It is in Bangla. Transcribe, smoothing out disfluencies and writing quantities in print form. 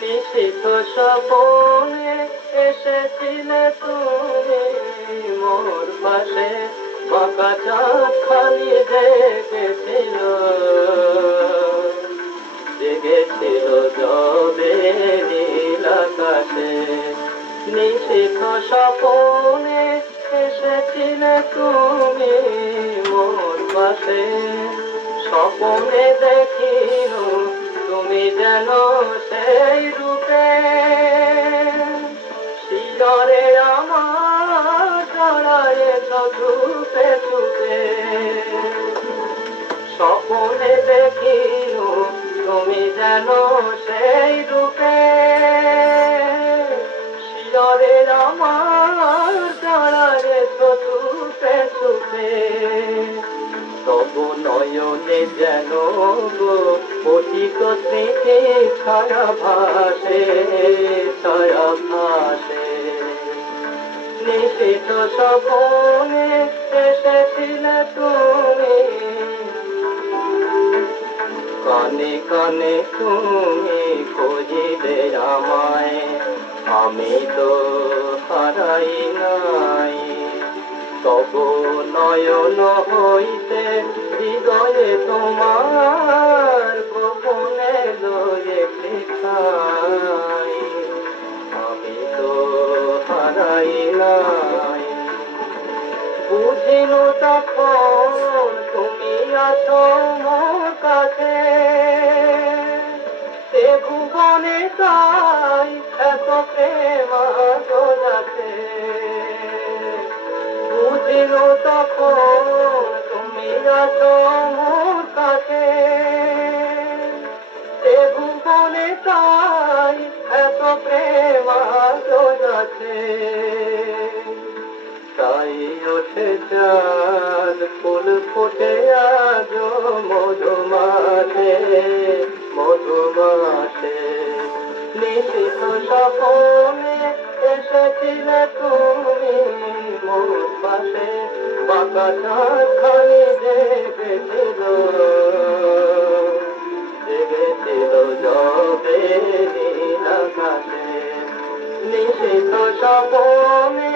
নিশিত স্বপনে এসেছিলে তুমি মোর পাশে, বাঁকা চাঁদ খালি জেগেছিল, জেগেছিল যবে নীল আকাশে। নিশিত স্বপনে এসেছিলে তুমি মোর পাশে, স্বপনে দেখিল তুমি যেন সেই রূপে, শিয়রে আমার জড়ায়েছ চুপে চুপে। স্বপনে দেখিল তুমি যেন সেই রূপে, শিয়রে আমার জড়ায়েছ চুপে চুপে। তবু নয়নে যেন গো অধিক স্মৃতি ছায়া ভাসে, ছায়া ভাসে। নিশিত স্বপনে এসেছিলে তুমি, কানে কানে তুমি খুঁজিলে আমায়, আমি তো হারাই নাই। তবু নয়ন হইতে হৃদয়ে তোমার গোপনে লয়ে শিখাই, আমি তো হারাই নাই। বুঝিল তখন তুমি আছো মোর কাছে, সে ভুবনে তাই এত প্রেম আছে। বুঝিল তখন তুমি আছো মোর কাছে, সে ভুবনে তাই এত প্রেম আছে। তাই ওঠে চাঁদ ফুল ফোটে আজ মধুমাসে, মধুমাসে। নিশিত স্বপনে এসেছিলে তুমি মোর পাশে, বাঁকা চাঁদ খালি জেগেছিল, জেগেছিল যবে নীল আকাশে। নিশিত স্বপনে